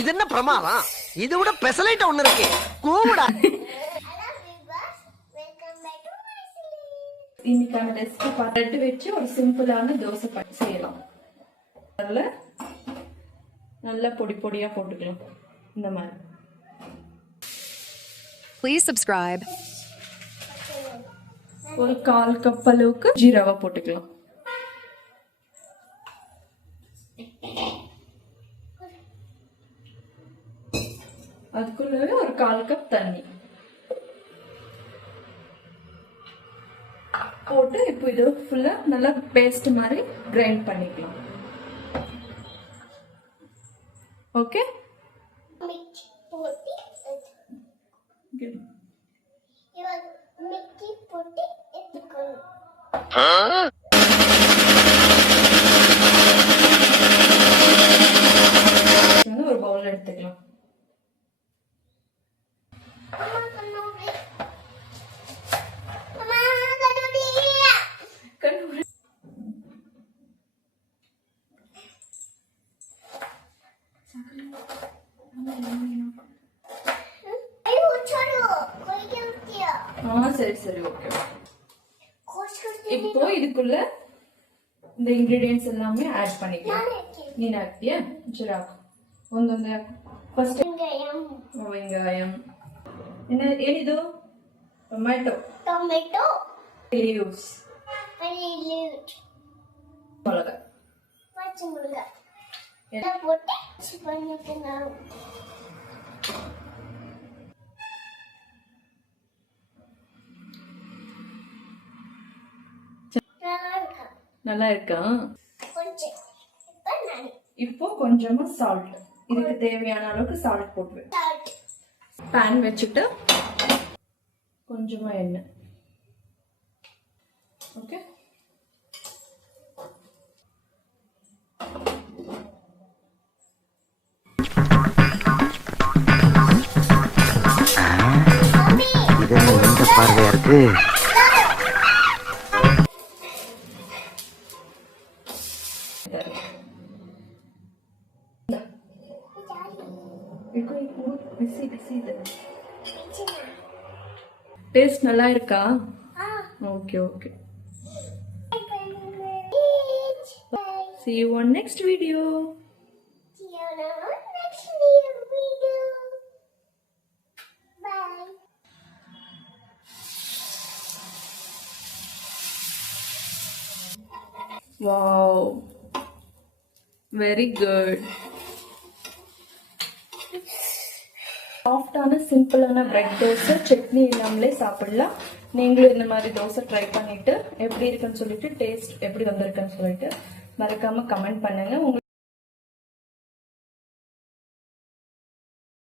இது என்ன பிரமாதம்? இது விட பெசலைட் ஒண்ணு இருக்கு. கூவுடா. இன்னைக்கான ரெசிபி பிரெட் வச்சு ஒரு சிம்பிளான தோசை செய்யலாம். அதில் நல்லா பொடி பொடியா போட்டுக்கலாம். இந்த மாதிரி. Please subscribe. ஒரு 1/4 கப் அளவுக்கு ஜீரகம் போட்டுக்கலாம். அதுக்குள்ளவே ஒரு 1/4 கப் தண்ணி போட்டு இப்போ இது ஃபுல்லா நல்லா பேஸ்ட் மாதிரி கிரைண்ட் பண்ணிக்கலாம். ஓகே, ஒரு பவுல் எடுத்துக்கலாம். சரி சரி, ஓகே. இப்போ இதுக்குள்ள இந்த இன்கிரிடியன்ட்ஸ் எல்லாமே ஆட் பண்ணிக்கலாம். ನೀನು ಹಾಕ್ತೀಯಾ? ಸರಿ ಹಾಕು. ಒಂದೊಂದೇ ಹಾಕು. ಫಸ್ಟ್ வெங்காயம். ಏನಿದು? ಟೊಮೆಟೊ ಲೀವ್ಸ್, மிளகாய், பச்சை மிளகாய் எல்லாம் போட்டு பண்ணிக்கலாம். நல்லா இருக்கா? இப்போ கொஞ்சமா சால்ட், இதுக்கு தேவையான அளவுக்கு சால்ட் போட்டு பேன் வச்சுட்டு கொஞ்சமா எண்ணெய். ஓகே, இது எந்த பார்வையா இருக்கு? டேஸ்ட் நல்லா இருக்கா? Okay okay. See you on next video. Bye. Wow, very good. சாஃப்டான சிம்பிளான பிரெட் தோசை சட்னி இல்லாமலே சாப்பிடலாம். நீங்களும் இந்த மாதிரி தோசை ட்ரை பண்ணிட்டு எப்படி இருக்குன்னு சொல்லிட்டு டேஸ்ட் எப்படி வந்திருக்குன்னு சொல்லிட்டு மறக்காம கமெண்ட் பண்ணுங்க.